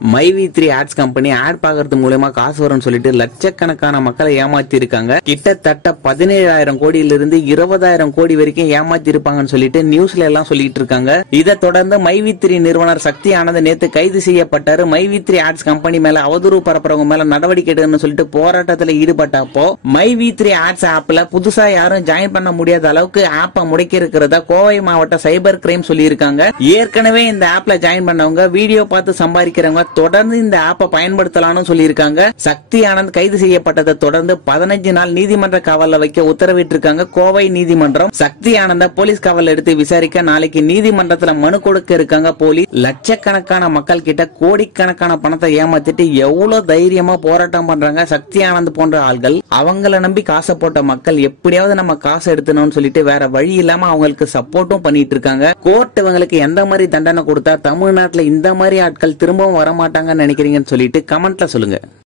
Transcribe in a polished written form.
மைவி3 ads company add பாக்குறது மூலமா காசு வரும்னு சொல்லிட்டு லட்சக்கணக்கான மக்களை ஏமாத்தி இருக்காங்க. கிட்டத்தட்ட 17,000 கோடியிலிருந்து 20,000 கோடி வரைக்கும் ஏமாத்தி இருப்பாங்கன்னு சொல்லிட்டு நியூஸ்ல எல்லாம் சொல்லிட்டு இருக்காங்க. இதை தொடர்ந்து மைவி3 நிறுவனர் சக்தி ஆனந்த் நேத்து கைது செய்யப்பட்டாரு. மைவி3 ஆட்ஸ் கம்பெனி மேல அவதூறு பரப்புறவங்க மேல நடவடிக்கை எடுக்கணும்னு சொல்லிட்டு போராட்டத்தில் ஈடுபட்டப்போ மைவி3 ஆட்ஸ் ஆப்ல புதுசா யாரும் ஜாயின் பண்ண முடியாத அளவுக்கு ஆப்பை முடக்கி இருக்கிறதா கோவை மாவட்ட சைபர் கிரைம் சொல்லி இருக்காங்க. ஏற்கனவே இந்த ஆப்ல ஜாயின் பண்ணவங்க வீடியோ பார்த்து சம்பாதிக்கிறவங்க தொடர்ந்து இந்த ஆப்பை பயன்படுத்தலாம்னு சொல்லியிருக்காங்க. சக்தி ஆனந்த் கைது செய்யப்பட்டதை தொடர்ந்து 15 நாள் நீதிமன்ற காவல்ல வைக்க உத்தரவிட்டிருக்காங்க கோவை நீதிமன்றம். சக்தி ஆனந்த போலீஸ் காவல் எடுத்து விசாரிக்க நாளைக்கு நீதிமன்றத்துல மனு கொடுக்க இருக்காங்க போலீஸ். லட்சக்கணக்கான மக்கள் கிட்ட கோடிக்கணக்கான பணத்தை ஏமாத்திட்டு எவ்வளவு தைரியமா போராட்டம் பண்றாங்க சக்தி ஆனந்த் போன்ற ஆள்கள். அவங்கள நம்பி காசை போட்ட மக்கள் எப்படியாவது நம்ம காசு எடுத்துனோம்னு சொல்லிட்டு வேற வழி இல்லாம அவங்களுக்கு சப்போர்ட்டும் பண்ணிட்டு இருக்காங்க. கோர்ட் இவங்களுக்கு எந்த மாதிரி தண்டனை கொடுத்தா தமிழ்நாட்டுல இந்த மாதிரி ஆட்கள் திரும்பவும் வரமாட்டாங்கன்னு நினைக்கிறீங்கன்னு சொல்லிட்டு கமெண்ட்ல சொல்லுங்க.